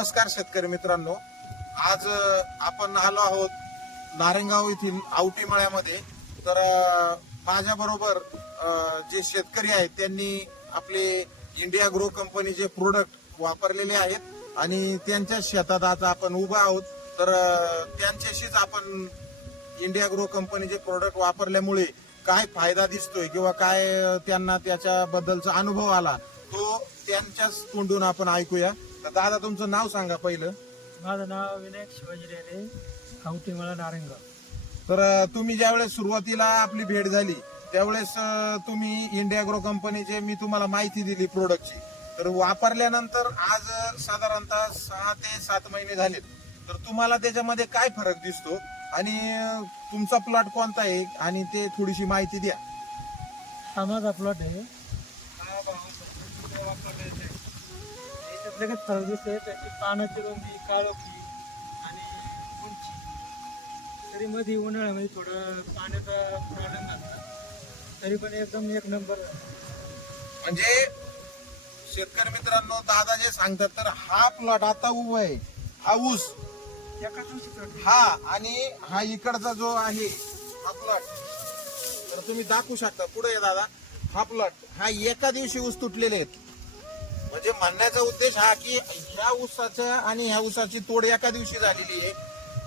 नमस्कार शेतकरी मित्रांनो, आज आपण आलो आहोत नारायणगाव येथील आवटी मळ्यामध्ये. तर माझ्या बरोबर जे शेतकरी आहेत त्यांनी आपले इंडिया ग्रो कंपनीचे प्रोडक्ट वापरलेले आहेत आणि त्यांच्या शेतात आज आपण उभा आहोत. तर त्यांच्याशीच आपण इंडिया ग्रो कंपनीचे प्रोडक्ट वापरल्यामुळे काय फायदा दिसतोय किंवा काय त्यांना त्याच्याबद्दलचा अनुभव आला तो त्यांच्याच तोंडून आपण ऐकूया. तर दादा, तुमचं नाव सांगा पहिलं. माझं नाव विनायक शिवाजी रेले, आवटीमळा, नारायणगाव. तर तुम्ही ज्यावेळेस सुरुवातीला आपली भेट झाली त्यावेळेस तुम्ही इंडिया ग्रो कंपनीचे मी तुम्हाला माहिती दिली प्रोडक्टची. तर वापरल्यानंतर आज साधारणतः 6 ते 7 महिने झालेत. तर तुम्हाला त्याच्यामध्ये काय फरक दिसतो आणि तुमचा प्लॉट कोणता आहे आणि ते थोडीशी माहिती द्या. हा माझा प्लॉट आहे. हा भाऊ वापरले याच्यात लगेच फरक दिसतोय. त्याची पानाची रुंदी, काळोखी आणि उंची. तरी मध्ये उन्हाळ्यामध्ये थोडं पाण्याचा प्रॉब्लेम झाला, तरी पण एकदम एक नंबर. म्हणजे शेतकरी मित्रांनो, दादा जे सांगतात तर हा प्लॉट आता उभा आहे, हा ऊस एका दिवशी हा आणि हा इकडचा जो आहे हा प्लॉट, तर तुम्ही दाखवू शकता पुढे आहे दादा. हा प्लॉट हा एका दिवशी ऊस तुटलेले आहेत. म्हणजे म्हणण्याचा उद्देश हा की ह्या ऊसाच्या आणि ह्या ऊसाची तोड एका दिवशी झालेली आहे.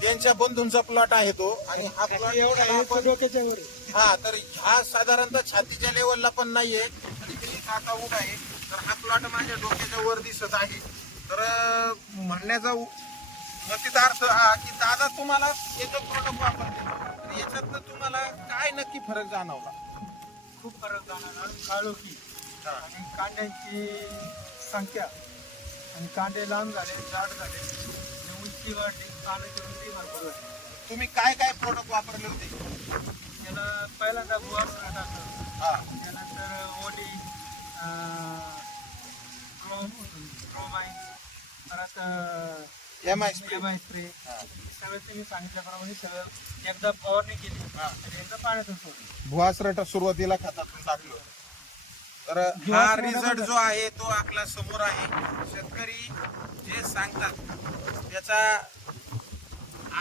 त्यांच्या बंधूंचा प्लॉट आहे तो आणि हा प्लॉट एवढा आहे तो डोक्याच्या वर आहे. हा, तर हा साधारणतः छातीच्या लेवलला पण नाहीये आणि किती काका उभा आहे. तर हा प्लॉट माझ्या डोक्याच्या वर दिसत आहे. तर म्हणण्याचा मतीचा अर्थ हा की दादा तुम्हाला एकच प्रोडक्ट वापरते, तर याच्यात तुम्हाला काय नक्की फरक जाणवला? खूप फरक जाणार. काळोखी आणि कांड्यांची संख्या आणि कांडे लांब झाले, जाड झाले, उंची वाढली, पाण्याची रुंदी भरपूर वाढली. तुम्ही काय काय प्रोडक्ट वापरले होते? त्याला पहिल्यांदा बुवा टाकलं, हा, त्यानंतर ओडी, प्रोमाइन, परत MI स्प्रे. MI स्प्रे, सगळं तुम्ही सांगितल्याप्रमाणे सगळं एकदा फवारणी केली आणि एकदा पाण्यातून सोडली. भुआसरट सुरुवातीला खतातून टाकलं. तर हा रिझल्ट जो आहे तो आपला समोर आहे. शेतकरी जे सांगतात त्याचा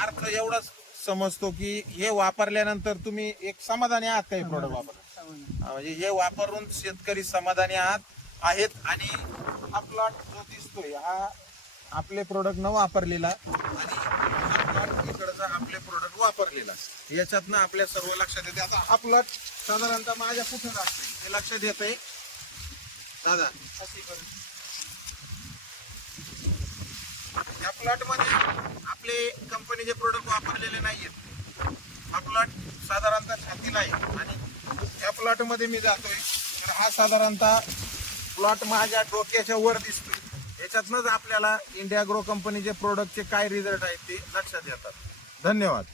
अर्थ एवढाच समजतो की हे वापरल्यानंतर तुम्ही एक समाधानी आहात. काही प्रोडक्ट वापर म्हणजे हे वापरून शेतकरी समाधानी आहेत आणि हा प्लॉट जो दिसतोय हा आपले प्रोडक्ट न वापरलेला आणि हा प्लॉट इकडचा आपले प्रोडक्ट वापरलेला, याच्यातनं आपल्या सर्व लक्षात येते. आता हा प्लॉट साधारणतः माझ्या कुठे लागतोय हे लक्षात येत आहे दादा. या प्लॉट मध्ये आपले कंपनीचे प्रोडक्ट वापरलेले नाहीयेत. हा प्लॉट साधारणतः छातीला आहे आणि या प्लॉट मध्ये मी जातोय तर हा साधारणतः प्लॉट माझ्या डोक्याच्या वर दिसतोय. याच्यातनच आपल्याला इंडिया ग्रो कंपनीचे प्रोडक्टचे काय रिझल्ट आहेत ते लक्षात येतात. धन्यवाद.